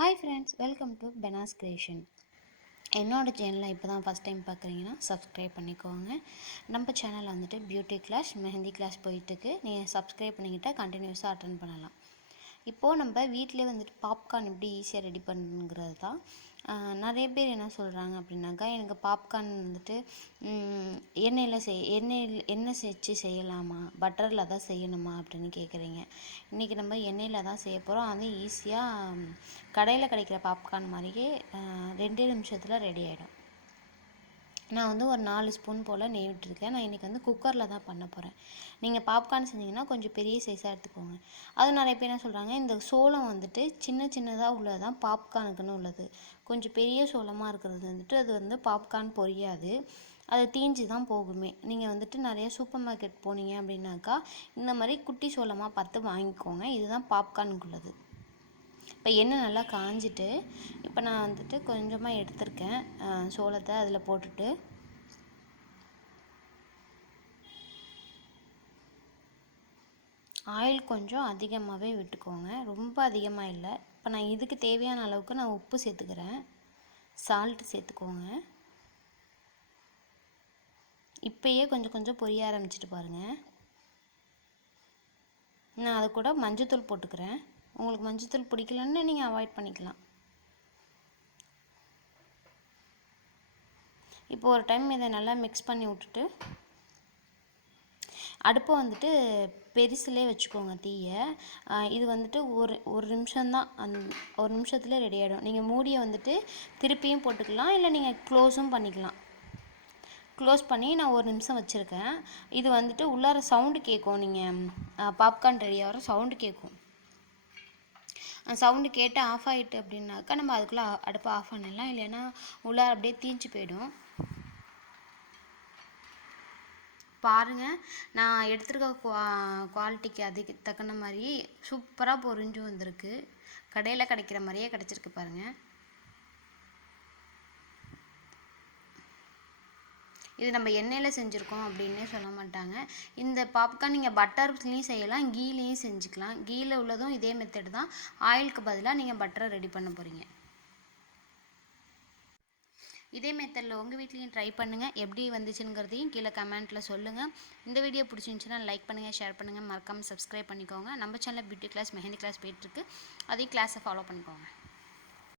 Hi friends welcome to Benaz creation என்னோடய சேனலை இப்போ தான் ஃபஸ்ட் டைம் பார்க்குறீங்கன்னா சப்ஸ்கிரைப் பண்ணிக்கோங்க. நம்ம சேனலில் வந்துட்டு பியூட்டி கிளாஸ் மெஹந்தி கிளாஸ் போயிட்டுருக்கு. நீங்கள் சப்ஸ்கிரைப் பண்ணிக்கிட்டால் கண்டினியூஸாக அட்டன் பண்ணலாம். இப்போது நம்ம வீட்டிலே வந்துட்டு பாப்கார்ன் எப்படி ஈஸியாக ரெடி பண்ணுங்கிறது தான் நிறைய பேர் என்ன சொல்கிறாங்க அப்படின்னாக்கா எனக்கு பாப்கார்ன் வந்துட்டு எண்ணெயில் செய் எண்ணெயில் எண்ணெய் வச்சு செய்யலாமா? பட்டரில் தான் செய்யணுமா அப்படின்னு கேட்குறீங்க இன்றைக்கி நம்ம எண்ணெயில் தான் செய்ய போகிறோம் அது ஈஸியாக கடையில் கிடைக்கிற பாப்கார்ன் மாதிரியே ரெண்டே நிமிஷத்தில் ரெடி ஆகிடும் நான் வந்து ஒரு நாலு ஸ்பூன் போல் நெய் விட்டுருக்கேன். நான் இன்றைக்கி வந்து குக்கரில் தான் பண்ண போகிறேன் நீங்கள் பாப்கார்ன் செஞ்சீங்கன்னா கொஞ்சம் பெரிய சைஸாக எடுத்துக்கோங்க. அது நிறைய பேர் என்ன சொல்கிறாங்க இந்த சோளம் வந்துட்டு சின்ன சின்னதாக உள்ளது தான் பாப்கார்னுக்குன்னு உள்ளது. கொஞ்சம் பெரிய சோளமாக இருக்கிறது வந்துட்டு அது வந்து பாப்கார்ன் பொரியாது. அது தீஞ்சு தான் போகுமே. நீங்கள் வந்துட்டு நிறைய சூப்பர் மார்க்கெட் போனீங்க அப்படின்னாக்கா இந்த மாதிரி குட்டி சோளமாக பார்த்து வாங்கிக்கோங்க. இதுதான் பாப்கார்னுக்குள்ளது இப்போ எண்ணெய் நல்லா காஞ்சிட்டு இப்போ நான் வந்துட்டு கொஞ்சமாக எடுத்திருக்கேன். சோளத்தை அதில் போட்டுட்டு. ஆயில் கொஞ்சம் அதிகமாகவே விட்டுக்கோங்க. ரொம்ப அதிகமாக இல்லை. இப்போ நான் இதுக்கு தேவையான அளவுக்கு நான் உப்பு சேர்த்துக்கிறேன். சால்ட் சேர்த்துக்கோங்க. இப்போயே கொஞ்சம் கொஞ்சம் பொரிய ஆரம்பிச்சிட்டு பாருங்கள் நான் அது கூட மஞ்சத்தூள் போட்டுக்கிறேன். உங்களுக்கு மஞ்சத்தூள் பிடிக்கலன்னு நீங்கள் அவாய்ட் பண்ணிக்கலாம். இப்போ ஒரு டைம் இதை நல்லா மிக்ஸ் பண்ணி விட்டுட்டு அடுப்பை வந்துட்டு பெருசுலே வச்சுக்கோங்க தீயை. இது வந்துட்டு ஒரு ஒரு நிமிஷம்தான். அந் ஒரு நிமிஷத்தில் ரெடி ஆகிடும் நீங்கள் மூடியை வந்துட்டு திருப்பியும் போட்டுக்கலாம் இல்லை நீங்கள் க்ளோஸும் பண்ணிக்கலாம். க்ளோஸ் பண்ணி நான் ஒரு நிமிஷம் வச்சுருக்கேன். இது வந்துட்டு உள்ளார சவுண்டு கேட்கும். நீங்கள் பாப்கார்ன் ரெடி ஆகிற சவுண்டு கேட்கும். சவுண்டு கேட்டு ஆஃப் ஆகிட்டு அப்படின்னாக்கா நம்ம அதுக்குள்ளே அடுப்பை ஆஃப் பண்ணிடலாம். இல்லைன்னா உள்ளார அப்படியே தீஞ்சு போயிடும். பாருங்க நான் எடுத்துருக்க குவா குவாலிட்டிக்கு அதுக்கு தக்கன மாதிரி சூப்பராக பொரிஞ்சு வந்திருக்கு. கடையில் கிடைக்கிற மாதிரியே கிடச்சிருக்கு பாருங்கள் இது நம்ம எண்ணெயில் செஞ்சுருக்கோம் அப்படின்னே சொல்ல மாட்டாங்க. இந்த பாப்கார்ன் நீங்கள் பட்டர்லேயும் செய்யலாம் கீலேயும் செஞ்சுக்கலாம். கீயில் உள்ளதும் இதே மெத்தட் தான். ஆயிலுக்கு பதிலாக நீங்கள் பட்டரை ரெடி பண்ண போகிறீங்க இதே மெத்தடில் உங்கள் வீட்லேயும் ட்ரை பண்ணுங்கள் எப்படி வந்துச்சுங்கிறதையும் கீழே கமெண்ட்டில் சொல்லுங்கள் இந்த வீடியோ பிடிச்சிருந்துச்சுன்னா லைக் பண்ணுங்கள் ஷேர் பண்ணுங்கள் மறக்காமல் சப்ஸ்கிரைப் பண்ணிக்கோங்க. நம்ம சேனலில் பியூட்டி கிளாஸ் மெஹந்தி கிளாஸ் போயிட்டுருக்கு அதையும் கிளாஸை ஃபாலோ பண்ணிக்கோங்க.